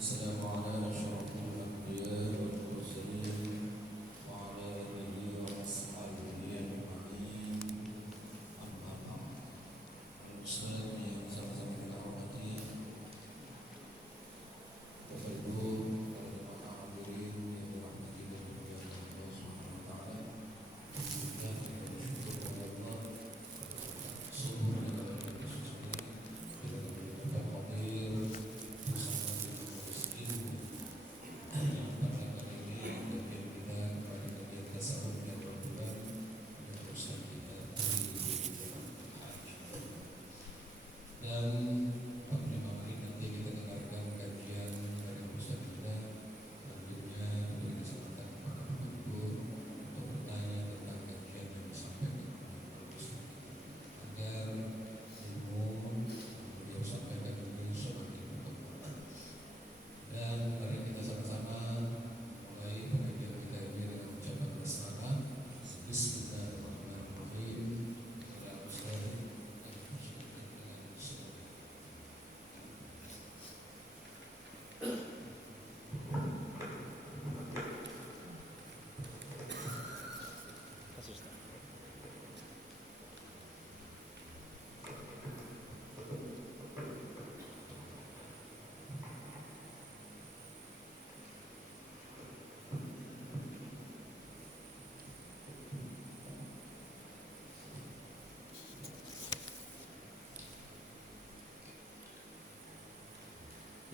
والسلام على أشرف الأنبياء والمرسلين وعلى آله وأصحابه أجمعين. أما بعد. Muslim yang sama-sama kita hormati, Bapak Ibu, para hadirin yang dirahmati dan dimuliakan Allah Subhanahu wa taala. Kita bersyukur kepada Allah sungguh dalam kasus ini kita dapat hadir bersama dengan miskin yang pada kali ini bagian kita pada bagian tasawuf dan berbulan yang berusaha kita di haji. Dan pada hari nanti kita dengarkan kajian dari Ustaz kita. Tentunya beri kesempatan kepada Ibu untuk bertanya tentang kajian yang disampaikan oleh Ustaz, agar ilmu beliau sampaikan ini semakin berkembang. Dan mari kita sama-sama mulai pengajian kita ini dengan ucapan basmalah. Bismillahirrahmanirrahim. Ya Ustaz.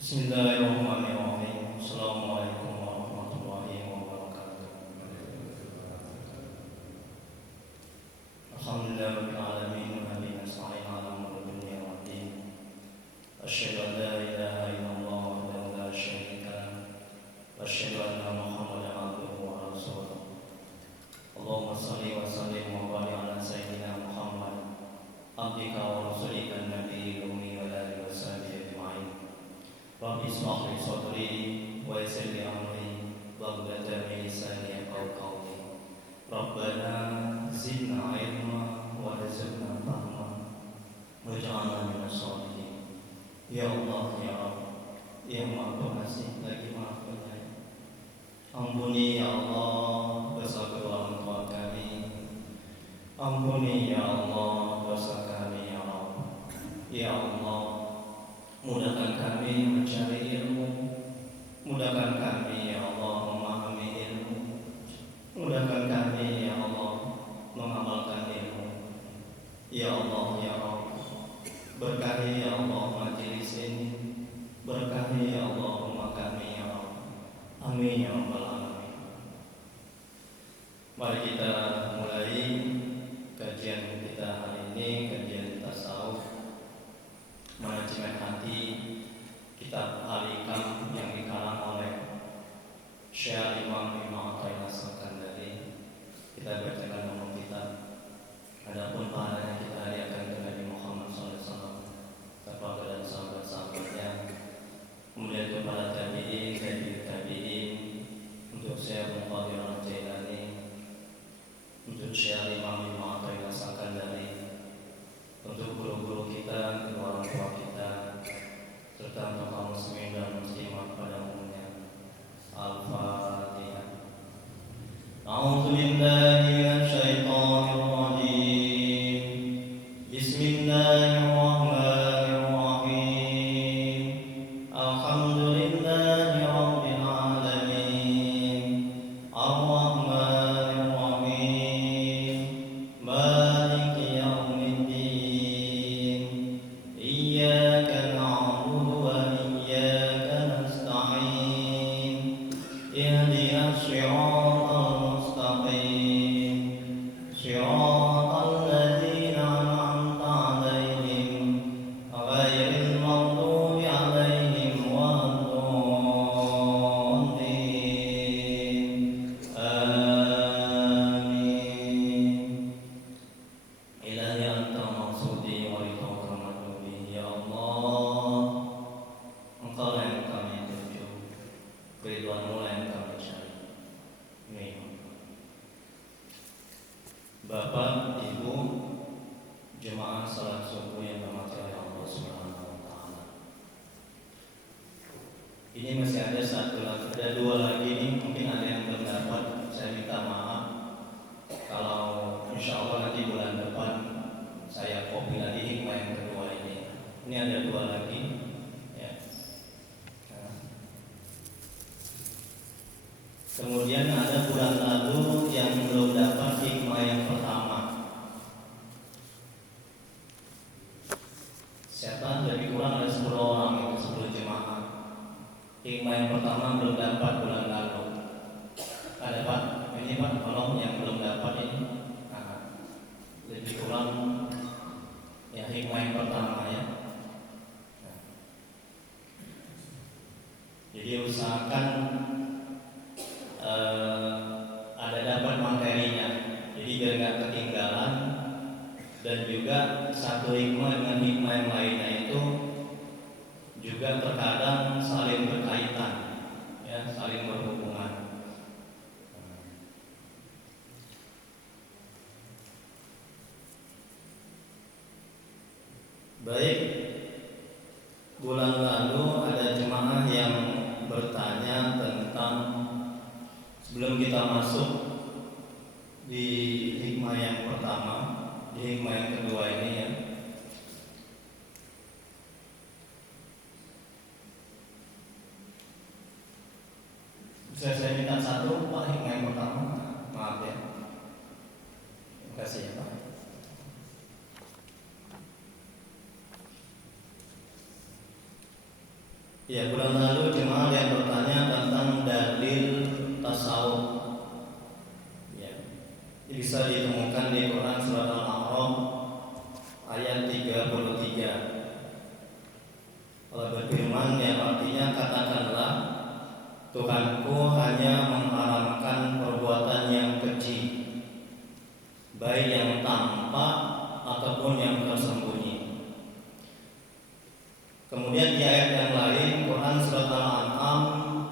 Bismillahirrahmanirrahim. Assalamualaikum warahmatullahi wabarakatuh. Alhamdulillahirabbil alamin wa bihi nasta'in 'ala umuri dunya waddin. Asyhadu an la ilaha illallah wahdahu la syarika lahu wa asyhadu anna Muhammadan 'abduhu wa rasuluh. Allahumma shalli wa sallim wa barik 'ala sayyidina Muhammad abdika wa rasulika nabiyil ummi wa alihi wa sahbihi ajma'in. Rabbi ishrah li sadri wa yassir li amri wahlul min lisani yafqahu qawli. Rabbana zidna ilma wa rizqna fahma waj'alna minas sholihin. Ya Allah ya Rabb, ya Maha Pengasih lagi Maha Penyayang, ampuni ya Allah dosa kedua orang tua kami. Ampuni ya Allah dosa kami ya Rabb. Ya Allah, mudahkan kami mencari ilmu, mudahkan kami ya Allah memahami ilmu, mudahkan kami ya Allah mengamalkan ilmu. Ya Allah ya Rabb, berkahi ya Allah majelis ini, berkahi ya Allah rumah kami ya Rabb. Amin ya rabbal alamin. Mari kita mulai kajian kita hari ini, kajian tasawuf manajemen hati, kitab Al-Hikam yang dikarang oleh Syekh Imam Ibnu Athaillah As-Sakandari. Kita bacakan nama kitab. Adapun pahalanya kita hadiahkan ke Nabi Muhammad SAW, kepada sahabat-sahabatnya, kemudian kepada tabi'in, tabi'in, untuk Syekh Muqaddir Al-Jailani, untuk Syekh Imam Ibnu Athaillah As-Sakandari, untuk guru-guru kita, kedua orang tua kita, serta untuk kaum muslimin dan muslimat pada umumnya. Al-Fatihah. A'udzu billahi minasyaitonir rajim. Bismillahirrahmanirrahim. Ini masih ada ada dua lagi nih, mungkin ada yang belum dapat. Saya minta maaf kalau insya Allah nanti bulan depan saya copy lagi hikmah yang kedua ini. Ini ada dua lagi. Ya. Nah. Kemudian ada bulan lalu yang belum dapat hikmah yang pertama. Siapa? Lebih kurang ada 10 orang, itu 10 jemaah. Hikmah yang pertama belum dapat bulan lalu. Ada Pak? Ini Pak, tolong yang belum dapat ini. Nah, lebih kurang ya hikmah yang pertama ya. Nah. Jadi usahakan ada dapat materinya. Jadi biar nggak ketinggalan, dan juga satu hikmah dengan hikmah yang lainnya itu juga terkadang saling berkaitan, ya, saling berhubungan. Baik, bulan lalu ada jemaah yang bertanya tentang, sebelum kita masuk di hikmah yang pertama, di hikmah yang kedua ini ya. Bisa saya minta satu Pak, hikmah yang pertama? Maaf ya. Terima kasih ya Pak. Ya, bulan lalu jemaah yang bertanya tentang dalil tasawuf. Ya. Bisa ditemukan di Quran surat Al-A'raf ayat 33. Allah berfirman yang artinya, katakanlah, Tuhanku hanya mengharamkan perbuatan yang keji, baik yang tampak ataupun yang tersembunyi. Kemudian di ayat yang lain, Quran surat Al-An'am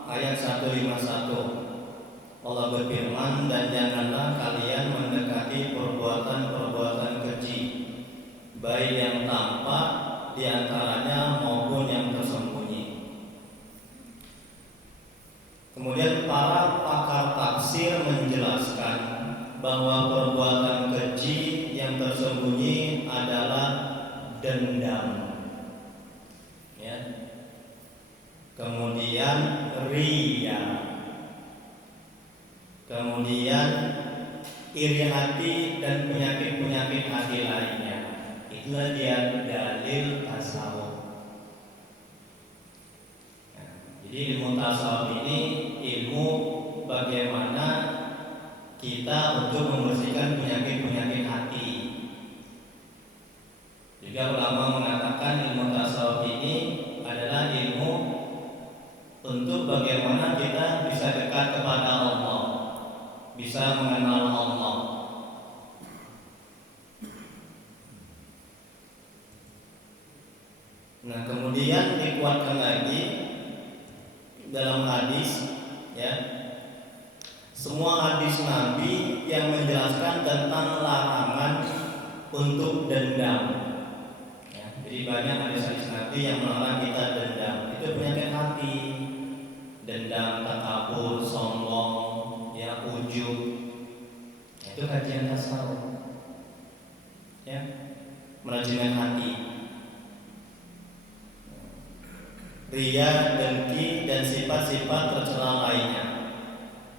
ayat 151, Allah berfirman, dan janganlah kalian mendekati perbuatan-perbuatan keji, baik yang tampak di antaranya maupun yang tersembunyi. Kemudian para pakar tafsir menjelaskan bahwa perbuatan keji yang tersembunyi adalah dendam, ya. Kemudian riya, kemudian iri hati dan penyakit-penyakit hati lainnya. Itulah dia dalil tasawuf. Jadi ilmu tasawuf ini ilmu bagaimana kita untuk membersihkan penyakit-penyakit hati. Juga ulama mengatakan ilmu tasawuf ini adalah ilmu untuk bagaimana kita bisa dekat kepada Allah, bisa mengenal Allah. Nah, kemudian dikuatkan lagi dalam hadis, ya, semua hadis Nabi yang menjelaskan tentang larangan untuk dendam, ya. Jadi banyak hadis-hadis Nabi yang melarang kita dendam. Itu penyakit hati, dendam, takabur, sombong, ya, ujub. Itu kajian tasawuf, ya, manajemen hati. Riya, dengki, dan sifat-sifat tercela lainnya.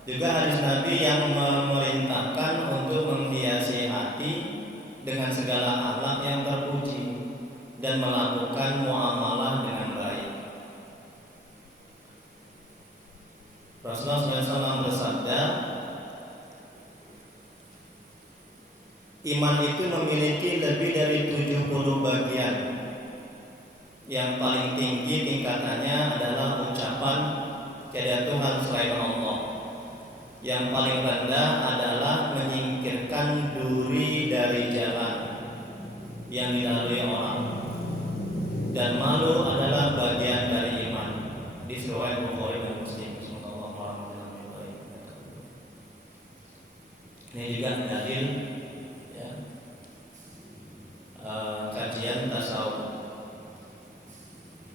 Juga hadis Nabi yang memerintahkan untuk menghiasi hati dengan segala akhlak yang terpuji dan melakukan muamalah dengan baik. Rasulullah SAW bersabda, iman itu memiliki lebih dari 70 bagian. Yang paling tinggi tingkatannya adalah ucapan tiada Tuhan selain Allah. Yang paling rendah adalah menyingkirkan duri dari jalan yang dilalui orang. Dan malu adalah bagian dari iman. Di riwayat Bukhari dan Muslim. Ini juga dalil, ya, kajian tasawuf.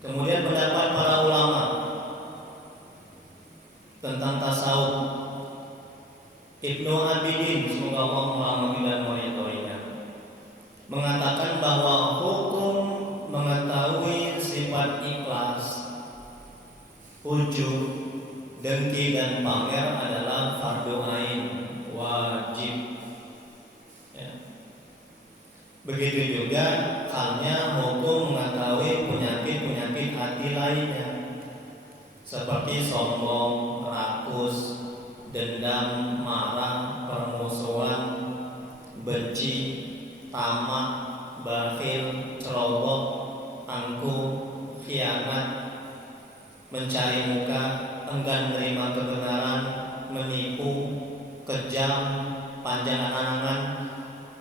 Kemudian pendapat para ulama Ibnu Abidin, semoga Allah merahmati dan meridhoinya, mengatakan bahwa hukum mengetahui sifat ikhlas, ujub, dengki dan pamer adalah fardu ain, wajib. Ya. Begitu juga halnya hukum mengetahui penyakit-penyakit hati lainnya, seperti sombong, rakus, dendam, marah, permusuhan, benci, tamak, bakhil, ceroboh, angkuh, khianat, mencari muka, enggan menerima kebenaran, menipu, kejam, panjang angan-angan,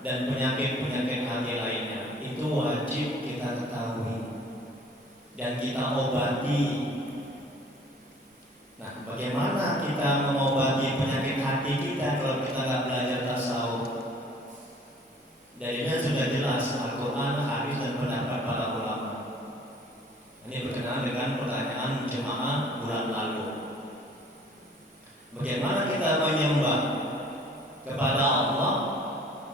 dan penyakit-penyakit hati lainnya. Itu wajib kita ketahui dan kita obati. Nah, bagaimana kita mengobati penyakit hati kita kalau kita nggak belajar tasawuf? Dalilnya sudah jelas, Al-Quran, hadis, dan pendapat para ulama. Ini berkenaan dengan pertanyaan jemaah bulan lalu. Bagaimana kita menyembah kepada Allah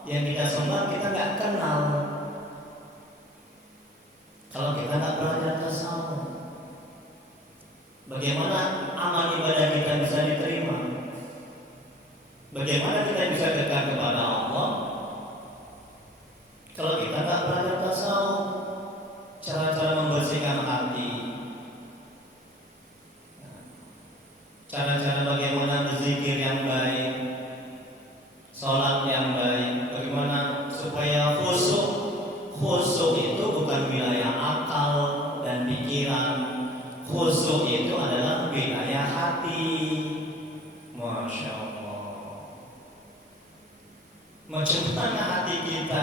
yang kita sembah kita nggak kenal? Kalau kita nggak belajar tasawuf, bagaimana amal ibadah kita bisa diterima? Bagaimana kita bisa dekat kepada Allah kalau kita nggak belajar tasawuf? Cara-cara membersihkan hati, cara-cara bagaimana berzikir yang baik, sholat yang baik, bagaimana supaya khusyuk. Khusyuk itu bukan wilayah akal dan pikiran. Khusyuk itu adalah wilayah hati. Masya Allah. Macam mana hati kita?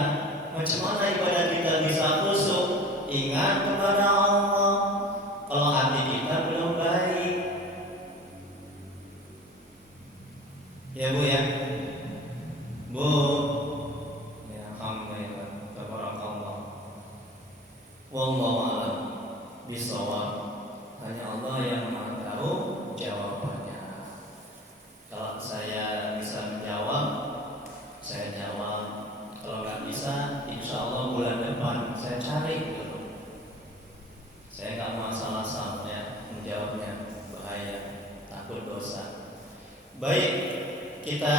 Macam mana ibadah kita bisa khusyuk? Ingat kepada Allah. Kalau hati kita belum baik, ya Bu ya, Bu, ya alhamdulillah, tabarakallah. Wallahu a'lam bishawab. Hanya Allah yang Maha tahu jawabannya. Kalau saya bisa menjawab, saya jawab. Kalau nggak bisa, insya Allah bulan depan saya cari. Saya nggak masalah ya menjawabnya, bahaya, takut dosa. Baik, kita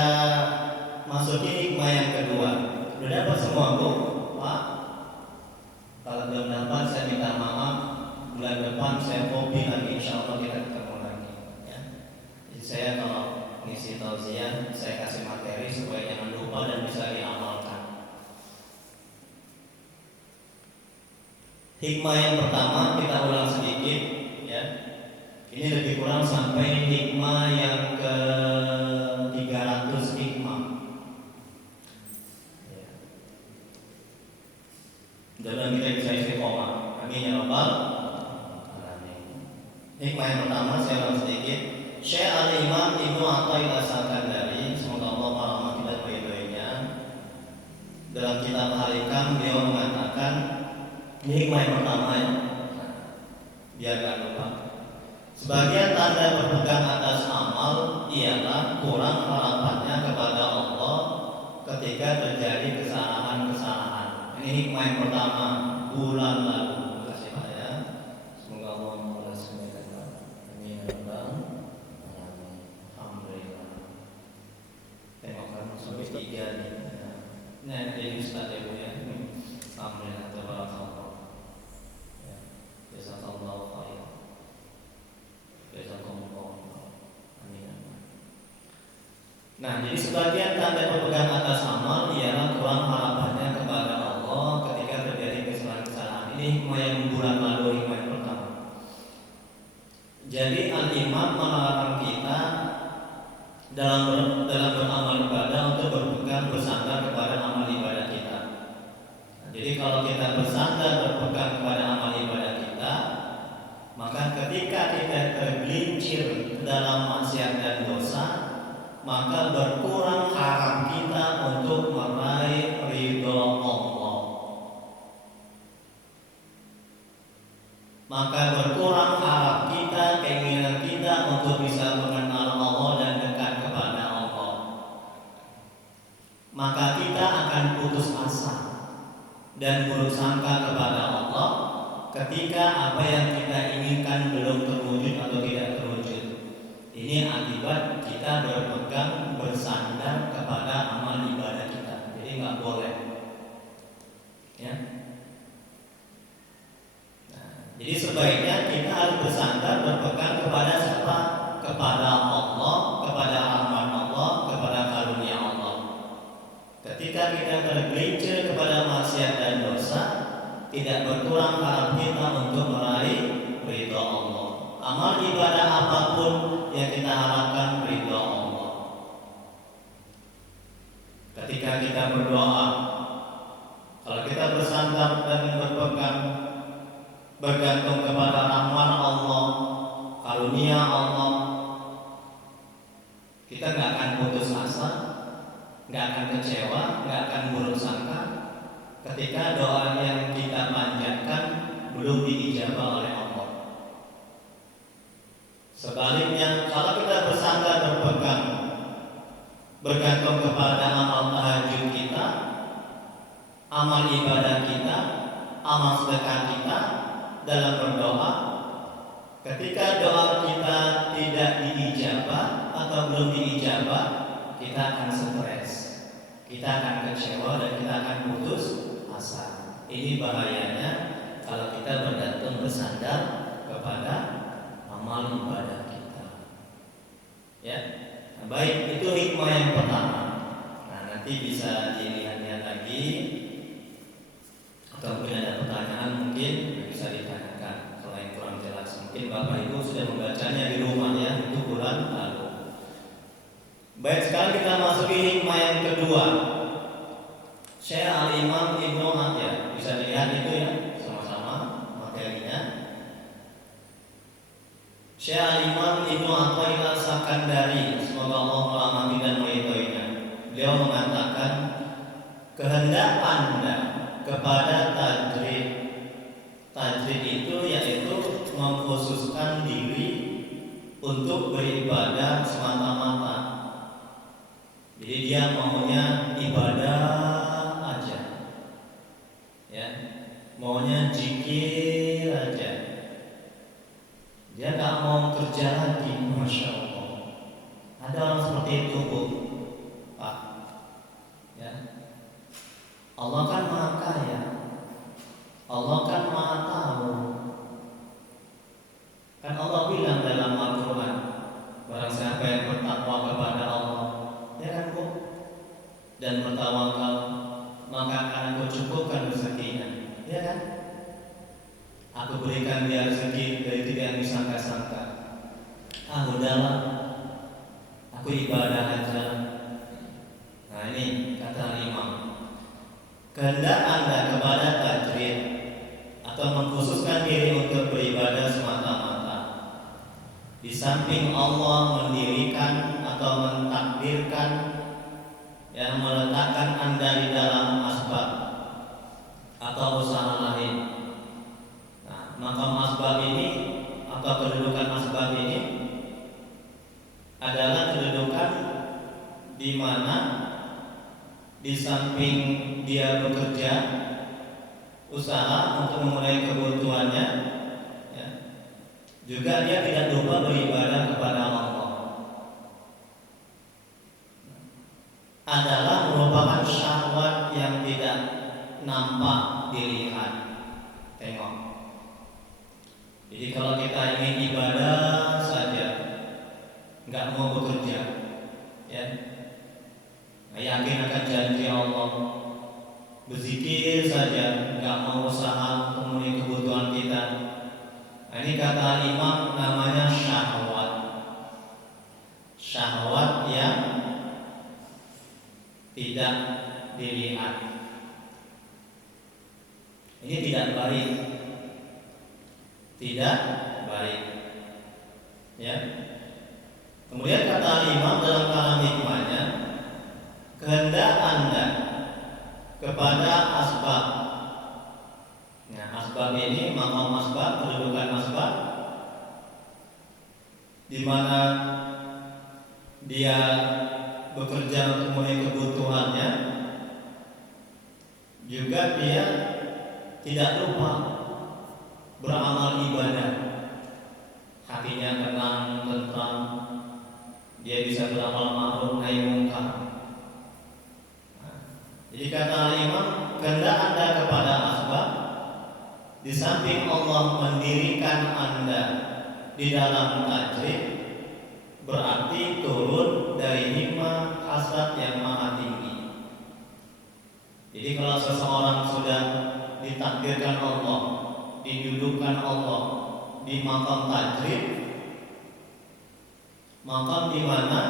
masuki hikmah yang kedua. Sudah dapat semua Bu? Pak? Kalau belum dapat saya minta maaf. Bulan depan saya copy lagi, insya Allah kita ketemu lagi. Ya. Jadi saya kalau ngisi tausiah, saya kasih materi supaya jangan lupa dan bisa diamalkan. Hikmah yang pertama kita ulang sedikit, ya. Ini lebih kurang sampai hikmah yang ke 300 hikmah. Ya. Dan kita bisa istiqomah. Amin ya rabbal alamin. Hikmah yang pertama saya ulang sedikit. Syekh Al-Imam Ibnu Athaillah As-Sakandari, semoga Allah merahmati dan meridhoinya, dalam kitab Al-Hikam beliau mengatakan, ini hikmah yang pertama ya, biar gak lupa. Sebagian tanda berpegang atas amal ialah kurang harapannya kepada Allah ketika terjadi kesalahan-kesalahan. Ini hikmah yang pertama bulan lalu. Terima kasih Pak ya. Semoga Allah membalas kebaikan. Amin ya rabbal alamin. Alhamdulillah. Tengokkan sampai 3 nih. Nah, jadi Ustaz ya Bu ya. Alhamdulillah, tabarakallah. Jazakallahu khairan. Jazakumullah. Amin. Nah, jadi sebagian tanda berpegang atas amal ialah kurang harapannya kepada Allah ketika terjadi kesalahan-kesalahan. Ini hikmah yang bulan lalu, hikmah yang pertama. Jadi Al-Imam melarang kita dalam beramal ibadah untuk berpegang bersandar kepada amal ibadah kita. Jadi kalau kita bersandar berpegang kepada amal ibadah kita, maka ketika kita tergelincir dalam maksiat dan dosa, maka berkurang harap kita untuk meraih ridho Allah. Maka berkurang harap kita, keinginan kita untuk bisa mengenal Allah dan dekat kepada Allah. bahwasanya kita harus bersandar berpegang kepada siapa? Kepada Allah, kepada rahmat Allah, kepada karunia Allah. Ketika kita tergelincir kepada maksiat dan dosa, tidak berkurang harap kita untuk meraih ridha Allah. Amal ibadah apapun yang kita harapkan ridha Allah. Ketika kita berdoa, kalau kita bersandar dan bergantung kepada rahmat Allah, karunia Allah, kita nggak akan putus asa, nggak akan kecewa, nggak akan buruk sangka ketika doa yang kita panjatkan belum diijabah oleh Allah. Sebaliknya, kalau kita bersandar bergantung kepada amal tahajud kita, amal ibadah kita, amal sedekah kita dalam berdoa, ketika doa kita tidak diijabah atau belum diijabah, kita akan stres, kita akan kecewa, dan kita akan putus asa. Ini bahayanya kalau kita bergantung bersandar kepada amal ibadah kita. Ya, nah, baik, itu hikmah yang pertama. Nah, nanti bisa dilihat-lihat lagi, atau mungkin ada pertanyaan mungkin bisa ditanyakan. Kalau yang kurang jelas, mungkin Bapak Ibu sudah membacanya di rumah ya, itu bulan lalu. Baik, sekarang kita masuki hikmah yang kedua. Syekh Al-Imam Ibnu Athaillah, bisa dilihat itu ya, sama-sama materinya. Syekh Al-Imam Ibnu Athaillah Sakandari, semoga Allah merahmati dan meridhoinya. Beliau mengatakan, kehendak Anda kepada tajrid. Tajrid itu yaitu mengkhususkan diri untuk beribadah semata-mata. Jadi dia maunya ibadah aja, ya, maunya zikir aja. Dia nggak mau kerja lagi, masya Allah. Ada orang seperti itu, Bu, Pak. Ya, Allah kan maha kaya, Allah kan maha tahu. Kan Allah bilang dalam Al-Quran, barang siapa yang bertakwa kepada Allah, ya kan Bu, dan bertawakal, maka akan Aku cukupkan rezekinya, ya kan? Aku berikan dia rezeki dari tidak yang disangka-sangka. Udahlah, aku ibadah aja. Nah, ini kata Imam, kehendak Anda kepada tajrid atau mengkhususkan diri untuk beribadah semata-mata, di samping Allah mendirikan atau mentakdirkan yang meletakkan Anda di dalam asbab atau usaha lain. Nah, maka asbab ini atau kedudukan asbab ini adalah kedudukan di mana di samping dia bekerja usaha untuk memenuhi kebutuhannya, ya, juga dia tidak lupa beribadah kepada Allah. Adalah merupakan syahwat yang tidak nampak dilihat. Tengok. Jadi kalau kita ingin ibadah saja, nggak mau bekerja, ya, yakin akan janji Allah, berzikir saja, nggak mau usaha untuk memenuhi kebutuhan kita. Nah, ini kata Imam namanya syahwat. Syahwat yang tidak dilihat. Ini tidak baik. Tidak baik. Ya. Kemudian kata Imam dalam kalam hikmahnya, kehendak Anda kepada asbab. Nah, asbab ini maqam asbab, kedudukan asbab, di mana dia bekerja untuk memenuhi kebutuhannya, juga dia tidak lupa beramal ibadah. Hatinya tenang, tentram, dia bisa beramal ma'ruf nahi mungkar. Jadi kata Imam, kehendak Anda kepada asbab, di samping Allah mendirikan Anda Anda di dalam tajrid berarti turun dari himmah hasrat yang maha tinggi. Jadi kalau seseorang sudah ditakdirkan Allah, didudukkan Allah di maqam tajrid, maqam di mana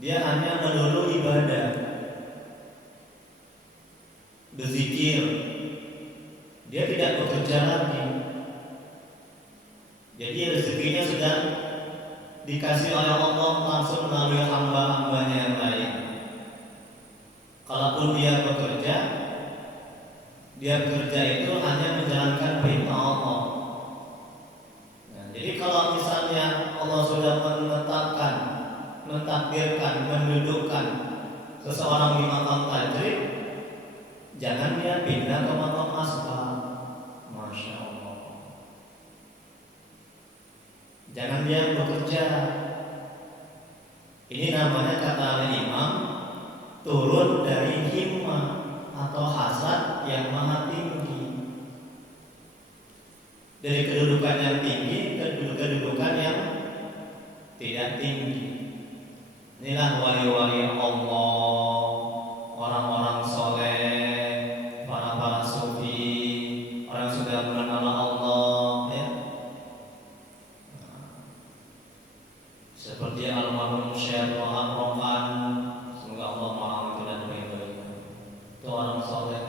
dia hanya melulu ibadah, berzikir, dia tidak bekerja lagi. Jadi rezekinya sudah dikasih oleh Allah langsung melalui hamba-hambanya yang lain. Kalaupun dia bekerja itu hanya menjalankan perintah Allah. Nah, jadi kalau misalnya Allah sudah menetapkan, mentakdirkan, mendudukkan seseorang di maqam tajrid, jangan dia pindah ke maqam asbab. Masya Allah. Jangan dia bekerja. Ini namanya kata imam turun dari himmah atau hasad yang maha tinggi, dari kedudukan yang tinggi ke kedudukan yang tidak tinggi. Inilah wali-wali Allah, orang-orang soleh, para sufi, orang sudah mengenal Allah, ya. Seperti almarhum Syekh Muhammad Rokan, semoga Allah merahmati dan meridhoi. Itu orang soleh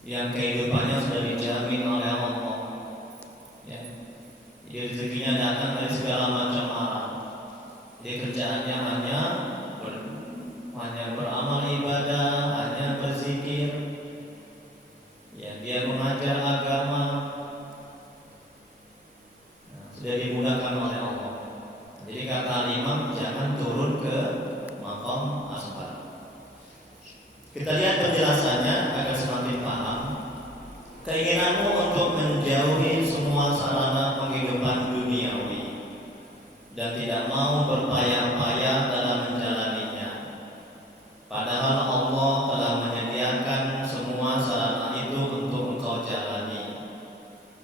yang kehidupannya sudah dijamin oleh Allah, ya. Jadi rezekinya datang dari segala macam arah. Jadi kerjaannya hanya beramal ibadah, hanya berzikir, ya, dia mengajar agama. Sudah dimudahkan oleh Allah. Jadi kata imam jangan turun ke maqam asbab. Kita lihat penjelasannya agar semakin paham. Keinginanmu untuk menjauhi semua sarana penghidupan duniawi dan tidak mau berpayah-payah dalam menjalaninya. Padahal Allah telah menyediakan semua sarana itu untuk engkau jalani.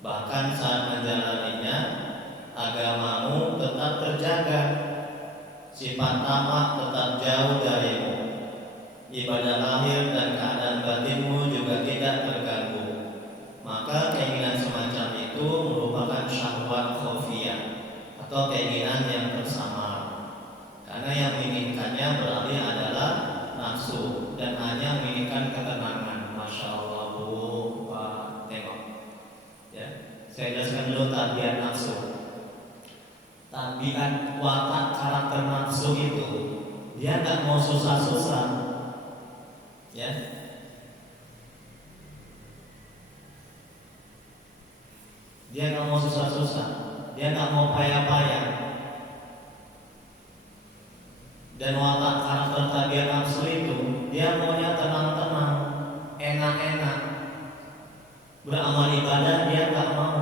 Bahkan saat menjalaninya, agamamu tetap terjaga, sifat tamak tetap jauh darimu, ibadah lahir dan keadaan batinmu juga tidak terganggu. Maka keinginan semacam itu merupakan syahwat khofiyah atau keinginan yang tersamar, karena yang menginginkannya berarti adalah nafsu dan hanya menginginkan ketenangan. Masya Allah, Bu, Pak, tengok, ya. Saya jelaskan dulu tabiat nafsu. Tabiat watak karakter nafsu itu, dia nggak mau susah-susah, ya. Dia nggak mau susah-susah, dia nggak mau payah-payah. Dan watak karakter tabiat nafsu itu, dia maunya tenang-tenang, enak-enak. Beramal ibadah dia nggak mau.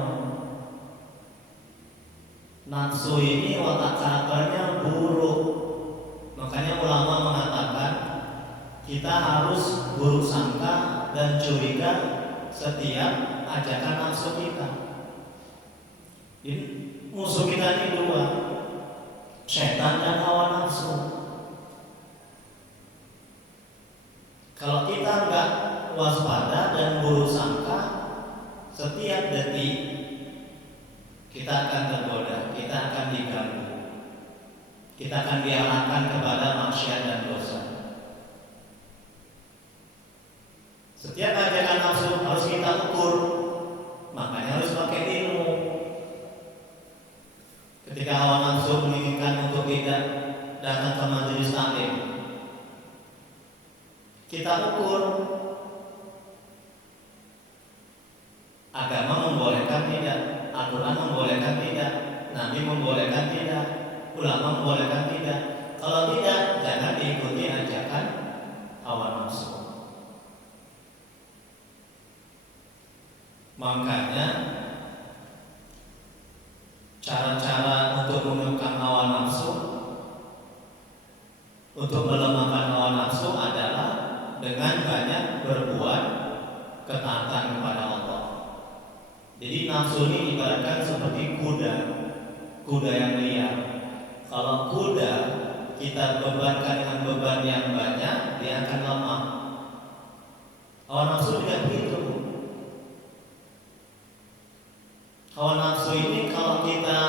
Nafsu ini watak karakternya buruk. Makanya ulama mengatakan kita harus buruk sangka dan curiga setiap ajakan nafsu kita. Musuh kita ini dua, setan dan hawa nafsu. Kalau kita nggak waspada dan buruk sangka, setiap detik kita akan tergoda, kita akan diganggu, kita akan diarahkan kepada maksiat dan dosa. Setiap ajakan nafsu harus kita ukur, makanya harus pakai ilmu. Ketika hawa nafsu menginginkan untuk tidak datang ke majelis taklim, kita ukur. Agama membolehkan tidak, Al-Quran membolehkan tidak, Nabi membolehkan tidak, ulama membolehkan tidak. Kalau tidak, jangan diikuti ajakan hawa nafsu. Makanya cara-cara untuk menundukkan hawa nafsu, untuk melemahkan hawa nafsu adalah dengan banyak berbuat ketaatan kepada Allah. Jadi nafsu ini ibaratkan seperti kuda yang liar. Kalau kuda kita bebankan dengan beban yang banyak, dia akan lemah. Hawa nafsu tidak begitu. Hawa nafsu ini kalau kita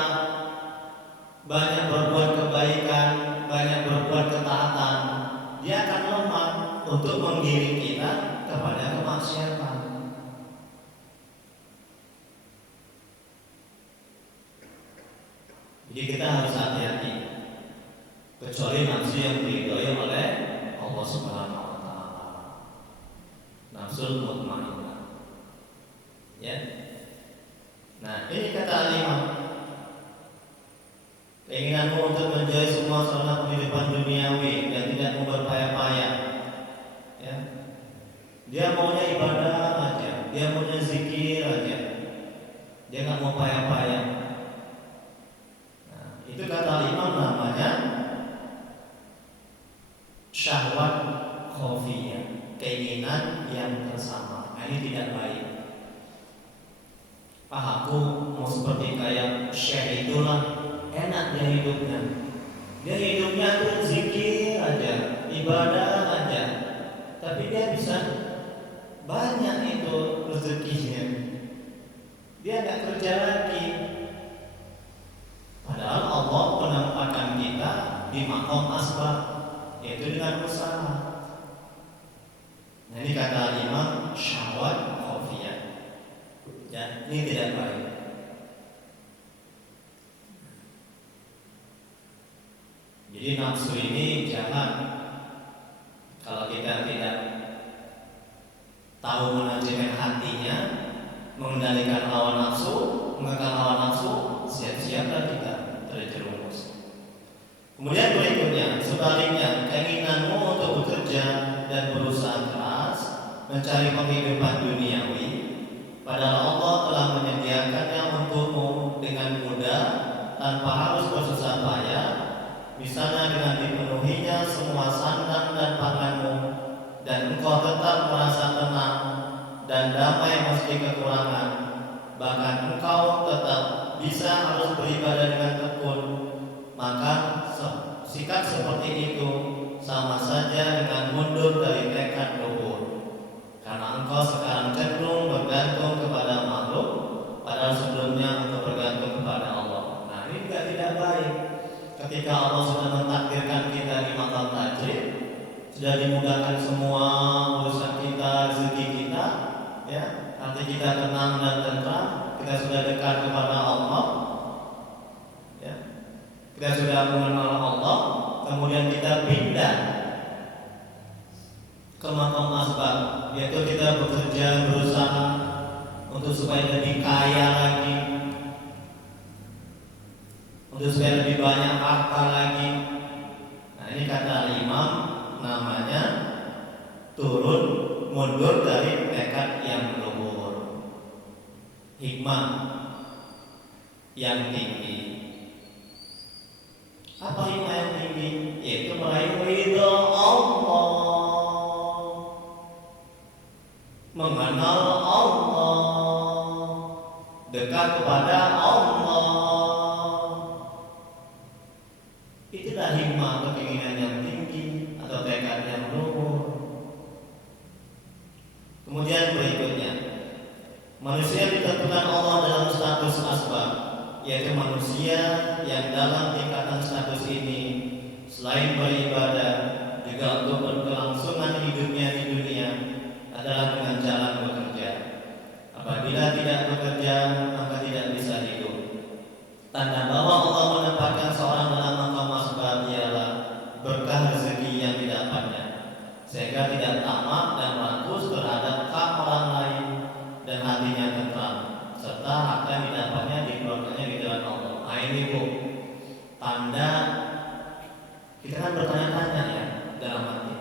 banyak berbuat kebaikan, banyak berbuat ketaatan, dia akan lemah untuk menggiring kita kepada kemaksiatan. Jadi kita harus hati-hati. Kecuali nafsu yang diridhoi oleh Allah Subhanahu wa taala. Nafsul mutmainnah. Ya. Nah, ini kata Al-Imam. Keinginanmu untuk menjauhi semua sarana kehidupan duniawi dan tidak mau berpayah-payah. Ya. Dia maunya ibadah aja, dia maunya zikir aja. Dia nggak mau payah-payah. Nah, itu kata Imam namanya syahwat khofiyah, keinginan yang bersama. Nah, ini tidak baik. Aku mau seperti kayak Syekh itulah, enak dia hidupnya. Dia hidupnya tuh zikir aja, ibadah aja. Tapi dia bisa banyak itu rezekinya. Dia nggak kerja lagi. Padahal Allah menempatkan kita di maqam asbab, yaitu dengan usaha. Nah, ini kata Imam syahwat khofiyah. Ya, ini tidak baik. Jadi nafsu ini jangan, kalau kita tidak tahu manajemen hatinya, mengendalikan hawa nafsu, mengekang hawa nafsu, siap-siaplah kita terjerumus. Kemudian berikutnya, sebaliknya, keinginanmu untuk bekerja dan berusaha keras mencari penghidupan duniawi, padahal Allah telah menyediakannya untukmu dengan mudah tanpa harus bersusah payah, misalnya dengan dipenuhinya semua sandang dan panganmu, dan engkau tetap merasa tenang dan damai meski kekurangan, bahkan engkau tetap bisa harus beribadah dengan tekun, maka sikap seperti itu sama saja dengan mundur dari tekad luhur, karena engkau sekarang cenderung bergantung kepada makhluk, padahal sebelumnya engkau bergantung kepada Allah. Nah, ini juga tidak baik. Ketika Allah sudah mentakdirkan kita di maqam tajrid, sudah dimudahkan semua urusan kita, rezeki kita, ya, hati kita tenang dan tentram, kita sudah dekat kepada Allah, ya, kita sudah mengenal Allah, kemudian kita pindah ke maqam asbab, yaitu kita bekerja, berusaha untuk supaya lebih kaya lagi, untuk supaya lebih banyak harta lagi. Nah, ini kata Imam namanya turun mundur dari tekad yang luhur, hikmah yang tinggi. Apa hikmah yang tinggi? Yaitu meraih ridha Allah, mengenal Allah, dekat kepada Allah. Itulah hikmah atau keinginan yang tinggi atau tekad yang luhur. Kemudian berikutnya, manusia ditentukan Allah dalam status asbab, yaitu manusia yang dalam tingkatan status ini selain beribadah juga untuk berkelangsungan hidupnya di dunia adalah dengan jalan bekerja. Apabila tidak bekerja, maka tidak bisa hidup. Tanda bahwa Allah menempatkan seorang dalam maqam asbab ialah berkah rezeki yang didapatnya, sehingga tidak tamak dan rakus terhadap hak orang lain dan hatinya tentram, serta harta yang didapatnya dikeluarkannya di jalan Allah. Nah, ini Bu, tanda kita kan bertanya-tanya ya dalam hati,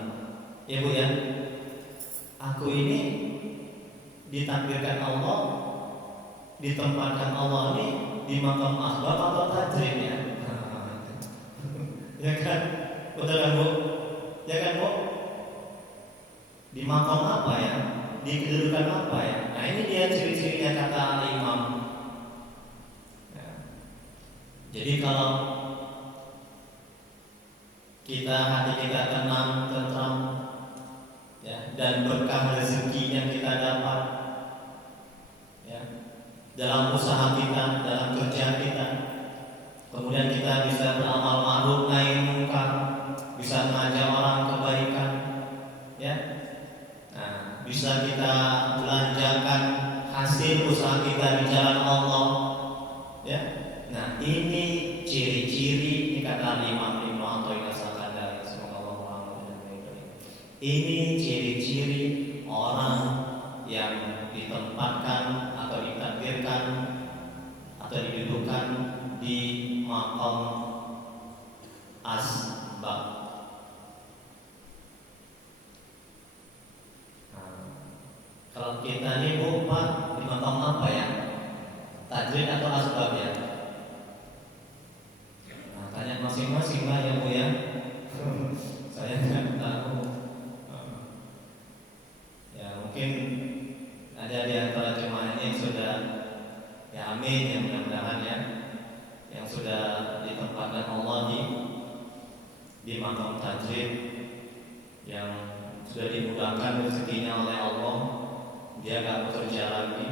ya Bu ya, aku ini ditakdirkan Allah, ditempatkan Allah ini di maqam asbab atau tajrid ya? Ya kan? Betul kan Bu? Ya kan Bu? Di maqam apa ya? Di kedudukan apa ya? Nah, ini dia ciri-cirinya kata Imam. kalau hati kita tenang, tentram, ya, dan berkah rezeki yang kita dapat, ya, dalam usaha kita, dalam kerja kita, kemudian kita bisa beramal ma'ruf nahi munkar, bisa mengajak orang kebaikan, ya, nah, bisa kita belanjakan hasil usaha kita di jalan Allah, ya. Nah, ini ciri-ciri, ini kata Imam Ibnu Athaillah Sakandari, semoga Allah mengampuni. Ini ciri-ciri orang yang ditempatkan atau ditakdirkan atau didudukkan di maqam asbab. Kalau kita ini Bu Pak di maqam apa ya? Tajrid atau asbab ya? Nah, tanya masing-masing lah ya Bu ya. Saya nggak tahu. Ya mungkin ada di antara jemaah ini yang sudah, ya amin ya mudah-mudahan ya, yang sudah ditempatkan Allah di maqam tajrid, yang sudah dimudahkan rezekinya oleh Allah. Dia gak bekerja lagi,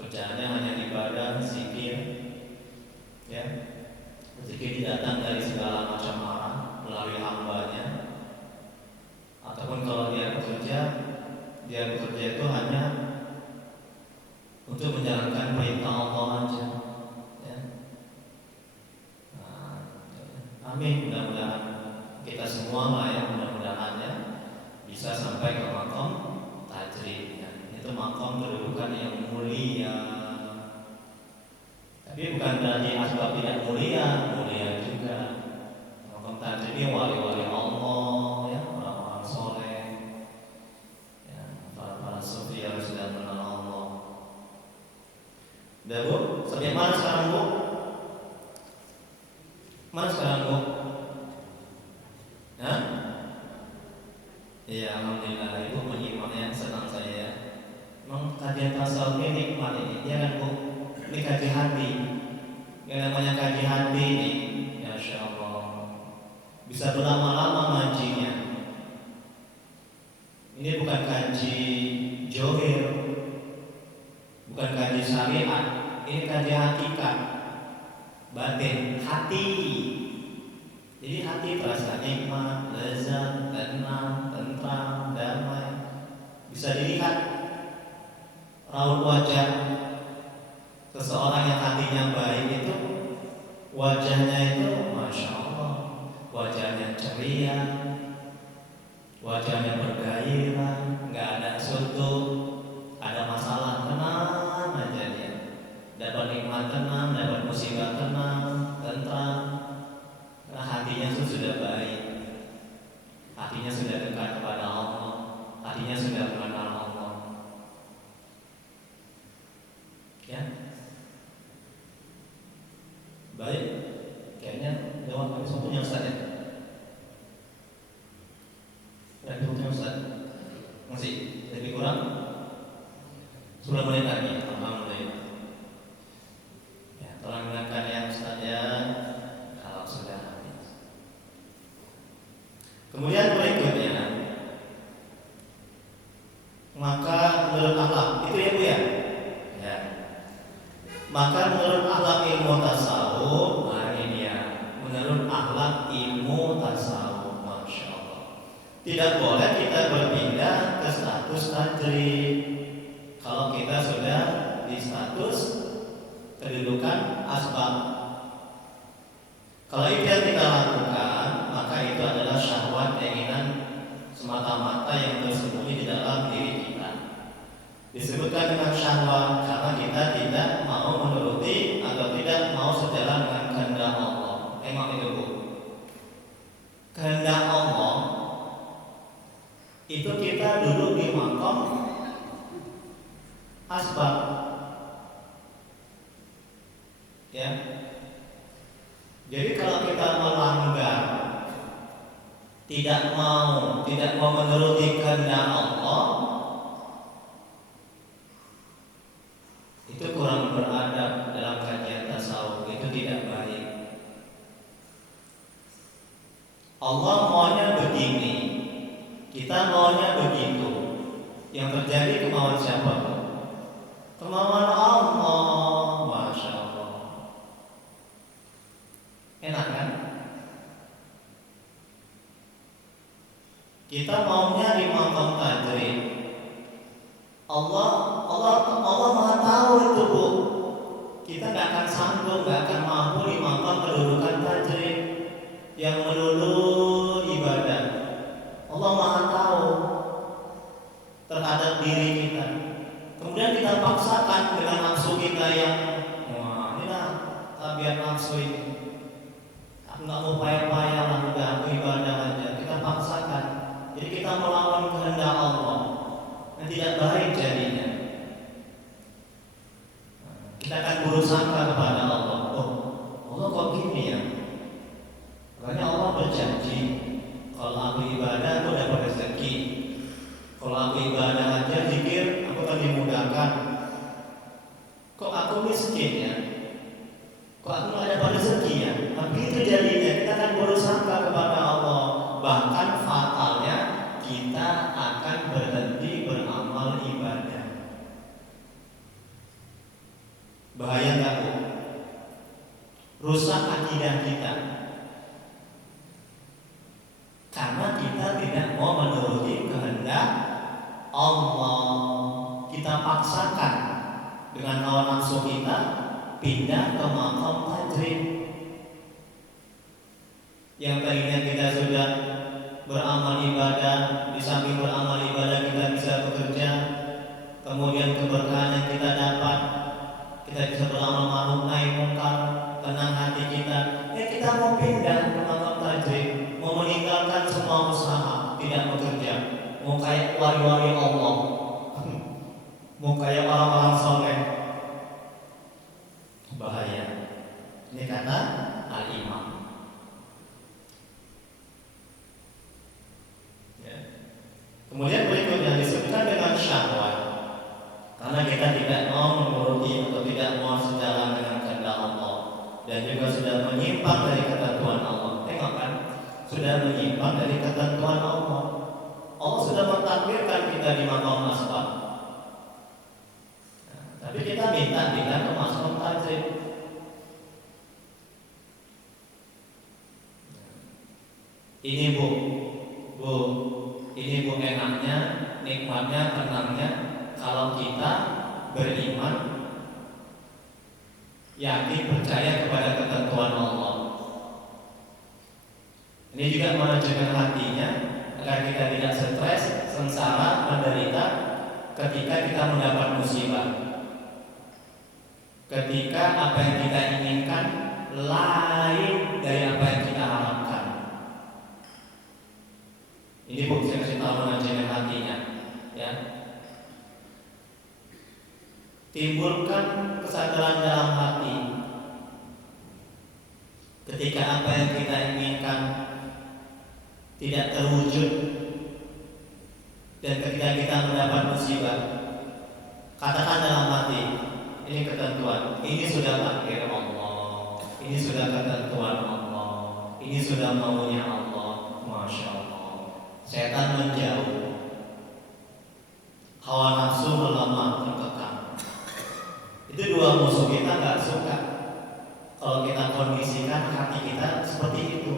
kerjaannya hanya ibadah, zikir, ya. Rezeki datang dari segala macam arah melalui hambanya. Ataupun kalau dia bekerja itu hanya untuk menjalankan perintah Allah aja, ya. Nah, amin, mudah-mudahan kita semua lah ya, mudah-mudahan ya bisa sampai ke makom tajrid. Itu makom kedudukan yang mulia. Tapi bukan berarti asbab tidak mulia, mulia juga. Makom tajrid ini wali-wali Allah, ya, orang-orang soleh, ya, para sufi yang sudah mengenal Allah. Udah Bu, sampai mana sekarang Bu? Mana sekarang Bu? Hah? Iya, alhamdulillah Ibu menyimaknya, senang saya ya. Memang kajian tasawuf ini nikmat ini, ya kan Bu? Ini kaji hati. Yang namanya kaji hati ini, ya Masya Allah, bisa berlama-lama ngajinya. Ini bukan kaji johir, bukan kaji syariat, ini kaji hakikat, batin, hati. Jadi hati terasa nikmat, lezat, tenang, tentram, damai. Bisa dilihat raut wajah seseorang yang hatinya baik itu, wajahnya itu Masya Allah, wajahnya ceria, wajahnya bergairah, nggak ada suntuk, ada masalah tenang aja dia, dapat nikmat tenang, dapat musibah tenang, tentram, karena hatinya itu sudah baik, hatinya sudah dekat kepada Allah, hatinya sudah mengenal Allah. Ya, baik. Kayaknya jawab habis waktunya Ustaz ya. Habis waktunya Ustaz. Masih lebih kurang 10 menit lagi. Alhamdulillah. Ya, tolong ingatkan ya Ustaz ya kalau sudah habis. Kemudian berikutnya, maka menurut akhlak itu ya Bu ya. Ya. Maka menurut akhlak ilmu tasawuf, nah ini ya, menurut akhlak ilmu tasawuf, Masya Allah, tidak boleh kita berpindah ke status tajrid kalau kita sudah di status kedudukan asbab. Kalau itu yang kita lakukan, maka itu adalah syahwat, keinginan semata-mata yang tersembunyi di dalam diri kita. Disebutkan dengan syahwat karena kita tidak mau menuruti atau tidak mau sejalan dengan kehendak Allah. Emang itu Bu, kehendak Allah itu kita duduk di maqam asbab, ya. Jadi kalau kita melanggar, tidak mau menuruti kehendak Allah, itu kurang beradab dalam kajian tasawuf, itu tidak baik. Kita maunya di makam tajrid. Allah Maha tahu itu, Bu. Kita nggak akan sanggup, nggak akan mampu di makam kedudukan tajrid yang melulu ibadah. Allah Maha tahu terhadap diri kita. Kemudian kita paksakan dengan nafsu kita yang wah, inilah tabiat nafsu ini. Aku nggak mau payah-payah lah, udah aku ibadah aja. Kita paksakan. Jadi kita melawan kehendak Allah. Yang tidak baik jadinya. Kita akan berusaha kepada Allah. Oh, Allah kok gini ya? Makanya Allah berjanji, kalau aku ibadah aku dapat rezeki. Kalau aku ibadah aja zikir, aku akan dimudahkan. Kok aku miskin ya? Kok aku nggak dapat rezeki ya? Tapi itu jadinya kita akan berusaha kepada Allah. Bahkan fatalnya kita akan berhenti beramal ibadah. Bahaya nggak, Bu? Rusak akidah kita. Karena kita tidak mau menuruti kehendak Allah. Kita paksakan dengan hawa nafsu kita pindah ke makam tajrid. Yang tadinya kita sudah beramal ibadah, di samping beramal ibadah kita bisa bekerja, kemudian keberkahan yang kita dapat, kita bisa beramal ma'ruf nahi munkar, tenang hati kita. Kita mau pindah ke makam tajrid, mau meninggalkan semua usaha, tidak bekerja, mau kayak wali-wali Allah, mau kayak orang-orang soleh. Bahaya. Ini kata Al-Imam. Kemudian berikutnya disebutkan dengan syahwat. Karena kita tidak mau menuruti atau tidak mau sejalan dengan kehendak Allah, dan juga sudah menyimpang dari ketentuan Allah. Tengok kan, sudah menyimpang dari ketentuan Allah. Allah sudah mentakdirkan kita di makam asbab. Tapi kita minta ke makam tajrid. Ini Bu, ini Bu enaknya, nikmatnya, tenangnya kalau kita beriman, yakin, percaya kepada ketentuan Allah. Ini juga menunjukkan hatinya agar kita tidak stres, sengsara, menderita ketika kita mendapat musibah. Ketika apa yang kita inginkan lain dari apa yang kita harapkan. Ini Bu, saya kasih tahu menunjukkan hatinya, ya. Timbulkan kesadaran dalam hati ketika apa yang kita inginkan tidak terwujud, dan ketika kita mendapat musibah, katakan dalam hati, ini ketentuan, ini sudah takdir Allah, ini sudah ketentuan Allah, ini sudah maunya Allah. Masya Allah. Setan menjauh, hawa nafsu melemah, terkekang. Itu dua musuh kita nggak suka kalau kita kondisikan hati kita seperti itu.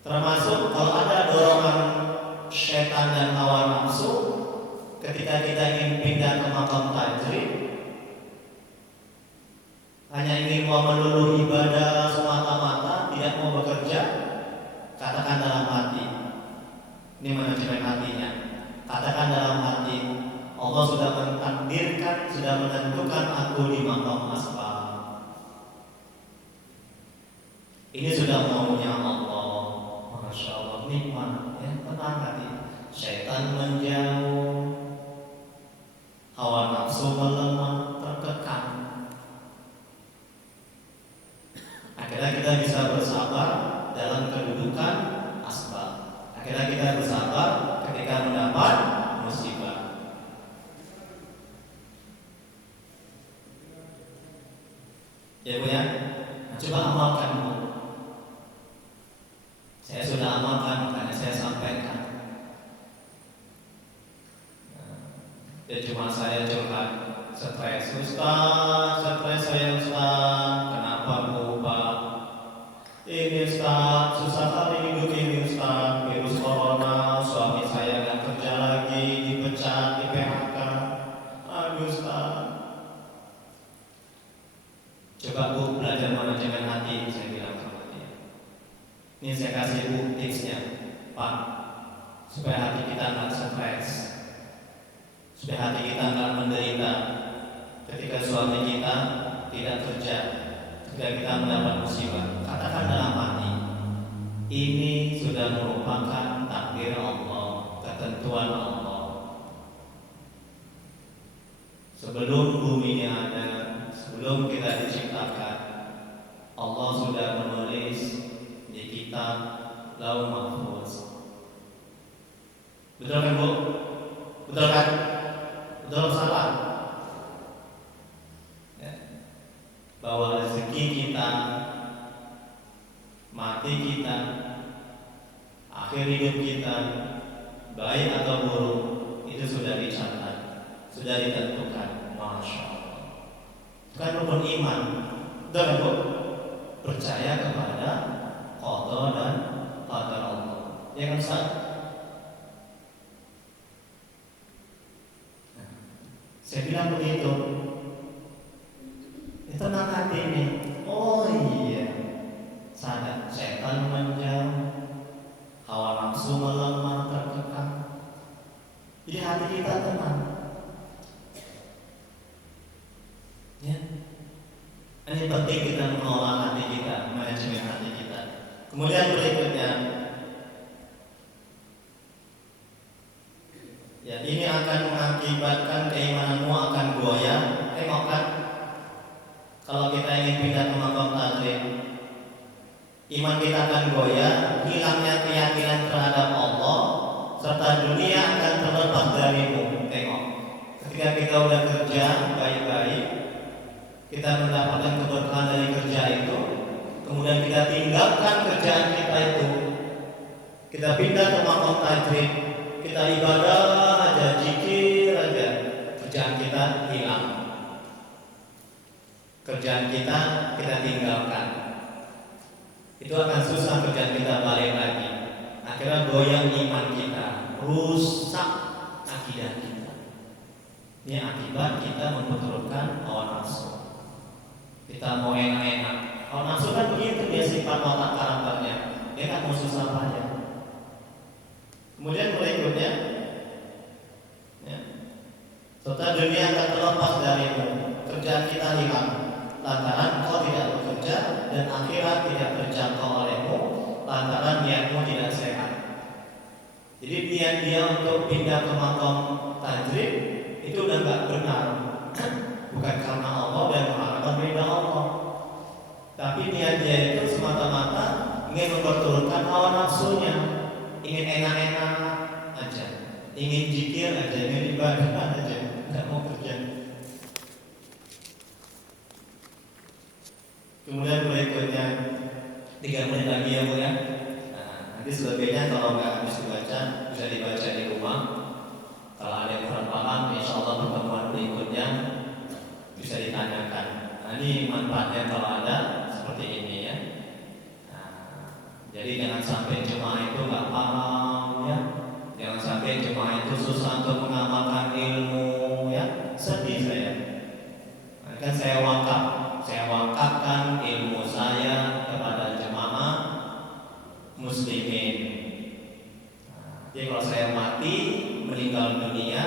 Termasuk kalau ada dorongan setan dan hawa nafsu ketika kita ingin pindah ke makam tajrid, hanya ingin mau melulu ibadah semata-mata, tidak mau bekerja, katakan dalam hati, ini menunjukkan hatinya, katakan dalam hati, Allah sudah mentakdirkan, sudah menentukan aku di makam asbab. Ini sudah maunya Allah. Masya Allah, nikmat, ya, tenang hati. Syaitan menjauh, hawa nafsu melemah, terkekang. Akhirnya kita bisa bersabar dalam kedudukan asbab. Akhirnya kita bersabar ketika mendapat musibah. Ya Bu ya, nah, coba amalkan Bu. Saya sudah amalkan, makanya saya sampaikan. Ya cuma saya curhat, stres Ustaz, stres saya Ustaz, kenapa Bu Pak? Ini Ustaz, susah kali hidup ini Ustaz. Coba Bu belajar manajemen hati, saya bilang sama dia. Ini saya kasih Bu tipsnya, Pak, supaya hati kita nggak stres, supaya hati kita nggak menderita ketika suami kita tidak kerja, ketika kita mendapat musibah. Katakan dalam hati, ini sudah merupakan takdir Allah, ketentuan Allah. Sebelum bumi ini ada, sebelum kita diciptakan, Allah sudah menulis di kitab Lauh Mahfuz. Betul kan Bu? Betul kan? Betul salah? Ya. Bahwa rezeki kita, mati kita, akhir hidup kita, baik atau buruk, itu sudah dicatat, sudah ditentukan. Masya Allah. Itu kan rukun iman. Betul kan Bu? Percaya kepada qada dan qadar Allah. Ya kan Ustaz? Saya bilang begitu. Itu tenang hati ini. Oh iya, sadar setan menjauh, hawa nafsu melemah terkekang. Jadi hati kita tenang. Ya, ini penting kita mengelola hati kita, manajemen hati kita. Kemudian berikutnya, ya ini akan mengakibatkan keimananmu akan goyah. Tengok kan, kalau kita ingin pindah ke maqam tajrid, iman kita akan goyah, hilangnya keyakinan terhadap Allah, serta dunia akan terlepas darimu. Tengok, ketika kita udah kerja baik-baik, kita mendapatkan keberkahan dari kerja itu, kemudian kita tinggalkan kerjaan kita itu, kita pindah ke maqam tajrid, kita ibadah aja, zikir aja, kerjaan kita hilang, kerjaan kita tinggalkan. Itu akan susah kerjaan kita balik lagi. Akhirnya goyang iman kita, rusak akidah kita. Ini akibat kita memperturutkan hawa nafsu. Kita mau enak-enak. Hawa nafsu kan begitu dia sifat watak karakternya. Dia kan mau susah aja. Kemudian berikutnya, ya, serta dunia akan terlepas darimu, kerjaan kita hilang, lantaran kau tidak bekerja, dan akhirat tidak terjangkau olehmu, lantaran niatmu tidak sehat. Jadi niat dia untuk pindah ke maqam tajrid itu udah nggak benar, bukan karena Allah dan mengharapkan ridha Allah, tapi niat dia itu semata-mata ingin memperturutkan hawa nafsunya, ingin enak-enak aja, ingin zikir aja, ingin ibadah aja, nggak mau kerja. Kemudian berikutnya 3 menit lagi ya Bu ya. Nah, nanti selebihnya kalau nggak habis dibaca bisa dibaca di rumah. Kalau ada yang kurang paham, insya Allah pertemuan berikutnya bisa ditanyakan. Nah, ini manfaatnya kalau ada seperti ini ya. Nah, jadi jangan sampai jemaah itu nggak paham ya. Jangan sampai jemaah itu susah untuk mengamalkan ilmu ya. Sedih saya. Nah, kan saya wakafkan ilmu saya kepada jemaah muslimin. Nah, jadi kalau saya mati meninggal dunia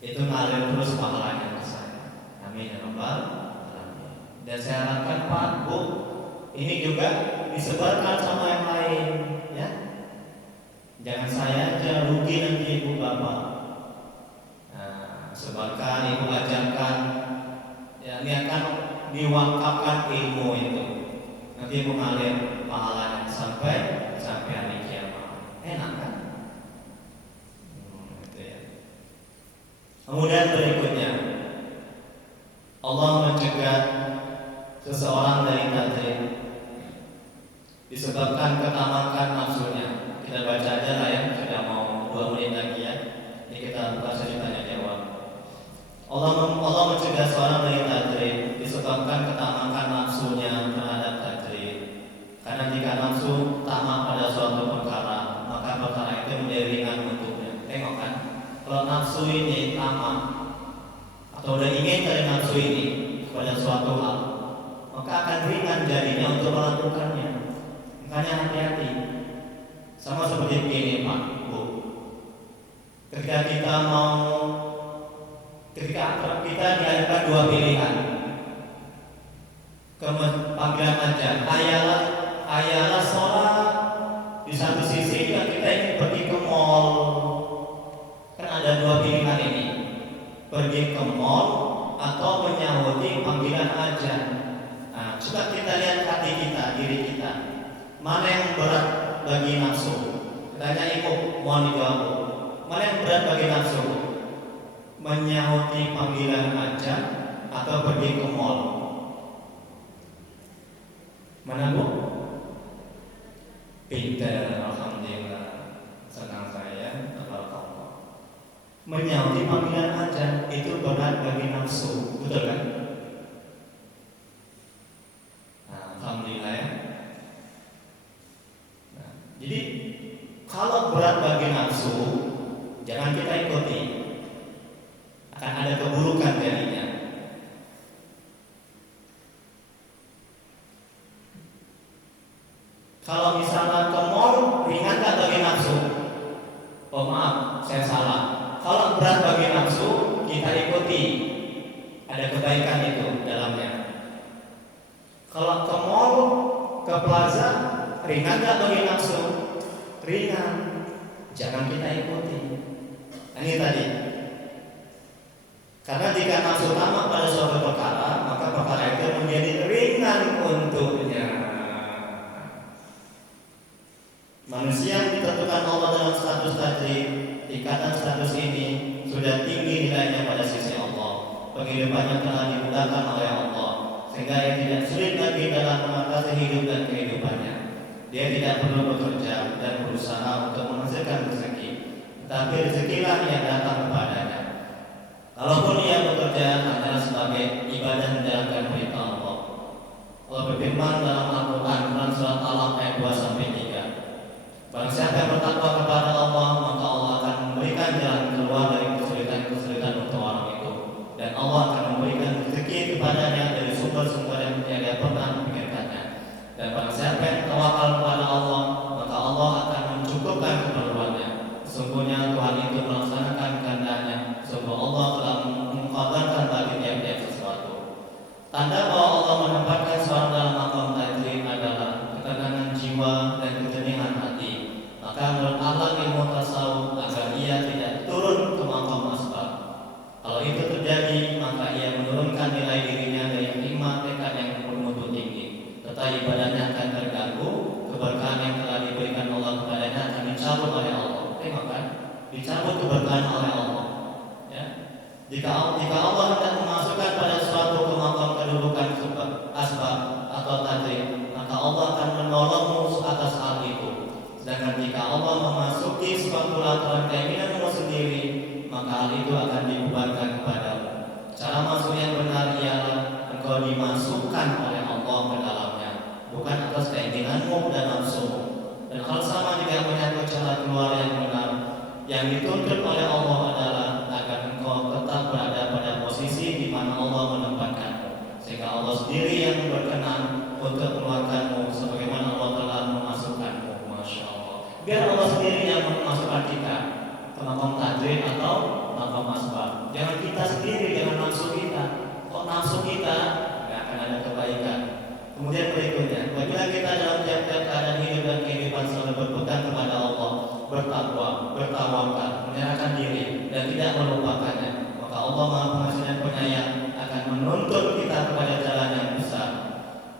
itu ngalir terus pahalanya ke saya. Amin ya rabbal alamin. Dan saya harapkan Pak Bu ini juga disebarkan sama yang lain ya. Jangan saya aja rugi nanti Ibu Bapak. Nah, sebarkan, Ibu ajarkan. Ya, niatkan diwakafkan ilmu itu. Nanti mengalir pahalanya sampai hari kiamat. Enak kan? Gitu ya. Kemudian berikutnya, Allah mencegah seseorang dari tajrid disebabkan ketamakan nafsunya. Kita baca aja lah ya, sudah mau 2 menit lagi ya. Ini kita buka sesi tanya jawab. Allah mencegah seorang dari tajrid disebabkan ketamakan nafsunya terhadap tajrid. Karena jika nafsu tamak pada suatu perkara, maka perkara itu menjadi ringan untuknya. Tengok kan, kalau nafsu ini tamak atau udah ingin dari nafsu ini, kepada suatu hal, maka akan ringan jadinya untuk melakukannya. Makanya hati-hati. Sama seperti begini Pak, Bu. Ketika kita diadakan dua pilihan, panggilan aja, ayalah sholat. Di satu sisi juga kita ingin pergi ke mall. Kan ada dua pilihan ini, pergi ke mall atau menyahuti panggilan ajan. Nah, coba kita lihat hati kita, diri kita, mana yang berat bagi nafsu? Tanya ibu, mohon dijawab. Mana yang berat bagi nafsu? Menyahuti panggilan ajan atau pergi ke mall? Mana Bu? Pintar, alhamdulillah. Senang saya, tabarakallah. Menyahuti panggilan ajan itu berat bagi nafsu, betul kan? Nah, alhamdulillah ya. Nah, jadi kalau berat bagi nafsu, jangan kita ikuti. Akan ada keburukan jadinya. Kalau misalnya ke mall, ringan gak bagi nafsu? Oh maaf, saya salah. Kalau berat bagi nafsu, kita ikuti. Ada kebaikan itu dalamnya. Kalau ke mall, ke plaza, ringan gak bagi nafsu? Ringan. Jangan kita ikuti. Ini tadi. Karena jika nafsu tamak pada suatu perkara, maka perkara itu menjadi ringan untuknya. Manusia yang ditentukan Allah dalam status tadi, ikatan status ini sudah tinggi nilainya pada sisi Allah. Penghidupannya telah dimudahkan oleh Allah, sehingga ia tidak sulit lagi dalam mengatasi hidup dan kehidupannya. Dia tidak perlu bekerja dan berusaha untuk menghasilkan rezeki, tetapi rezekilah yang datang kepadanya. Kalaupun ia bekerja hanyalah sebagai ibadah menjalankan perintah Allah. Allah berfirman dalam Al-Quran surat Al-Alaq ayat 2-3. Barang siapa yang bertakwa kepada Allah, maka Allah akan memberikan jalan keluar dari kesulitan-kesulitan untuk orang itu, dan Allah akan memberikan rezeki kepadanya dari sumber-sumber yang dia pernah memikirkannya. Dan barang siapa yang tawakal kepada Allah, maka Allah akan mencukupkan keperluannya. Sesungguhnya Tuhan itu melaksanakan kehendaknya. Sungguh Allah telah mengkabarkan bagi tiap-tiap sesuatu. Tanda bahwa Allah menempatkan seorang dalam maqam tajrid adalah ketenangan jiwa dan kejernihan hati. Maka menurut alam ilmu tasawuf, agar ia tidak turun ke maqam asbab. Kalau itu terjadi, maka ia menurunkan nilai dirinya dari hikmah tekad yang bermutu tinggi. Tetapi ibadahnya akan terganggu, keberkahan yang telah diberikan Allah kepadanya akan dicabut oleh Allah. Tengok kan? Dicabut keberkahan oleh Allah. Ya. Jika Allah hendak memasukkan pada suatu ke maqam kedudukan asbab atau tajrid, maka Allah akan menolongmu atas hal itu. Sedangkan jika Allah memasuki suatu aturan keinginanmu sendiri, maka hal itu akan dibebankan kepadamu. Cara masuk yang benar ialah engkau dimasukkan oleh Allah ke dalamnya, bukan atas keinginanmu dan nafsumu. Dan hal sama juga menyangkut cara keluar yang benar. Yang dituntut oleh Allah adalah agar engkau tetap berada pada posisi di mana Allah menempatkanmu, sehingga Allah sendiri yang berkenan untuk mengeluarkanmu sebagaimana Allah telah memasukkanmu. Masya Allah. Biar Allah sendiri yang memasukkan kita ke maqam tajrid atau maqam asbab. Jangan kita sendiri, jangan nafsu kita. Kok nafsu kita nggak akan ada kebaikan. Kemudian berikutnya, apabila kita dalam tiap-tiap keadaan hidup dan kehidupan selalu berpegang kepada Allah, bertakwa, bertawakal, menyerahkan diri dan tidak melupakannya, maka Allah Maha Pengasih dan Penyayang akan menuntut kita kepada jalan yang besar.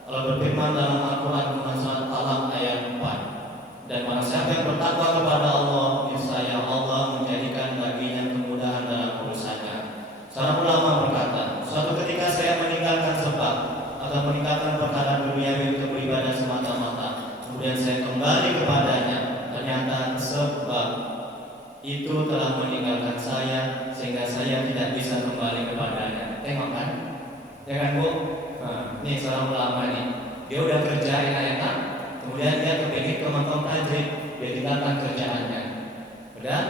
Allah berfirman dalam Al-Quran surat Al-Alaq ayat 4. Dan barang siapa yang bertakwa kepada Allah, niscaya Allah menjadikan baginya kemudahan dalam urusannya. Seorang ulama berkata, suatu ketika saya meninggalkan sebab atau meninggalkan perkara duniawi untuk beribadah semata-mata, kemudian saya kembali kepadanya, ternyata sebab itu telah meninggalkan saya sehingga saya tidak bisa kembali kepadanya. Tengok kan? Ya kan Bu? Nah, ini seorang ulama nih. Dia udah kerja enak-enak, kemudian dia kepingin ke maqam tajrid, dia tinggalkan kerjaannya. Udah?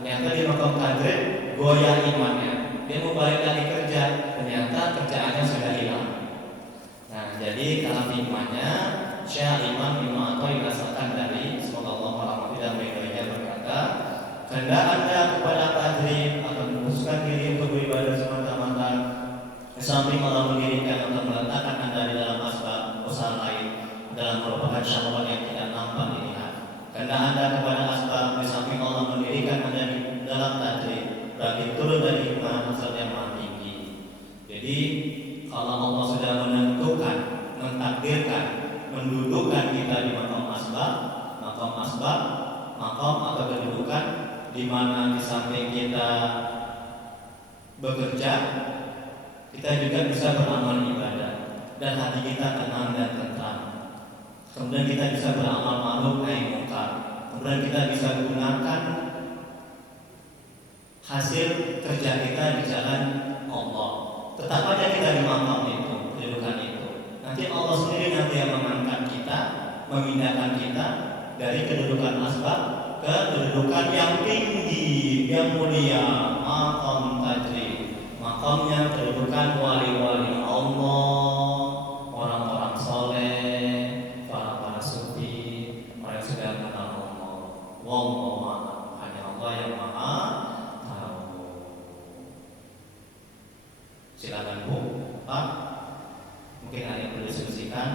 Ternyata di maqam tajrid goyah imannya. Dia mau balik lagi kerja, ternyata kerjaannya sudah hilang. Jadi dalam hikmahnya Syekh Imam Ibnu Athaillah As-Sakandari, semoga Allah merahmati dan meridhoinya, berkata, "Kehendak Anda kepada takdir akan memutuskan diri untuk beribadah semata-mata, di samping Allah mendirikan untuk meletakkan Anda di dalam asbab usaha lain dalam merupakan syahwat yang tidak nampak dilihat. Kehendak Anda kepada asbab di samping Allah mendirikan Anda di dalam takdir, berarti turun dari hikmah asal yang maha tinggi." Jadi kalau Allah sudah menentukan, mentakdirkan, mendudukkan kita di maqam asbab, maqam atau kedudukan di mana di samping kita bekerja, kita juga bisa beramal ibadah dan hati kita tenang dan tentram. Kemudian kita bisa beramal ma'ruf nahi munkar. Kemudian kita bisa gunakan hasil kerja kita di jalan Allah. Tetap aja kita di maqam itu, kedudukan itu. Nanti Allah sendiri yang mengangkat kita, memindahkan kita dari kedudukan asbab ke kedudukan yang tinggi, yang mulia, maqam tajri. Maqamnya kedudukan wali-wali Allah, orang-orang soleh, para sufi, orang yang sudah mengenal Allah. Wallahu a'lam. Hanya Allah yang maha tahu. Silakan Bu, Pak. Mungkin ada yang perlu diskusikan.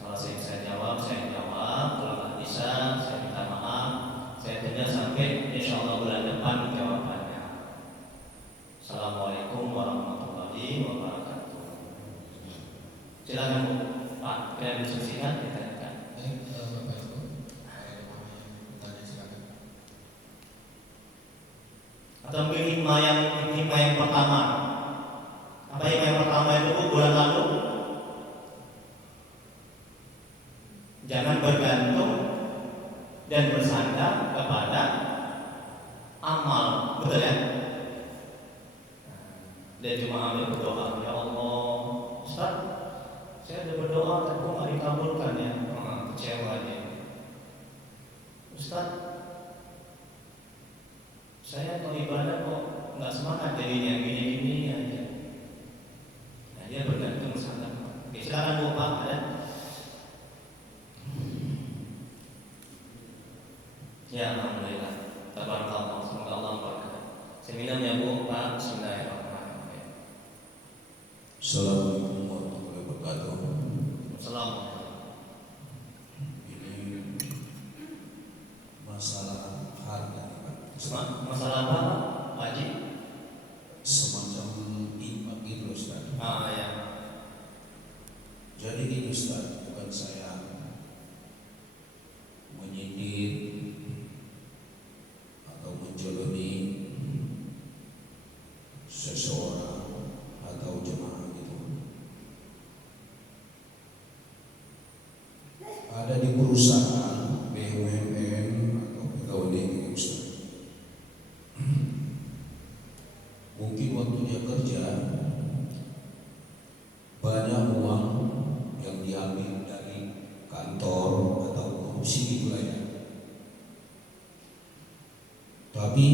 Kalau saya bisa jawab, saya jawab. Kalau nggak bisa, saya minta maaf. Saya tunda sampai insya Allah bulan depan jawabannya. Assalamualaikum warahmatullahi wabarakatuh. Silakan Bu, Pak. Kita diskusikan, kita tanyakan. Baik, Bapak Ibu, bertanya silakan. Atau mungkin hikmah yang pertama. Apa hikmah yang pertama itu Bu, bulan lalu? Jangan bergantung dan bersandar kepada amal, betul ya? Dan cuma ambil berdoa, ya Allah, Ustaz, saya ada berdoa tapi kok nggak dikabulkan ya? Kecewa dia. Ustaz, saya kalau ibadah kok nggak semangat jadinya gini-gini aja. Nah, dia bergantung bersandar. Oke, silakan Bu, Pak, ada? Ya, alhamdulillah. Tabarakallah, semoga Allah memberkati. Saya minum ya Bu, Pak. Bismillahirrahmanirrahim. Assalamualaikum warahmatullahi wabarakatuh. Assalamualaikum. Ini masalah harga, Pak. Masalah apa, Pak Haji? Semacam imbang gitu, Ustaz. Ya. Jadi ini Ustaz, bukan saya menyindir atau menjolimi seseorang atau jemaah gitu. Ada di perusahaan BUMN atau pegawai negeri, Ustaz. Mungkin waktu dia kerja banyak uang yang diambil dari kantor atau korupsi gitu lah ya. Tapi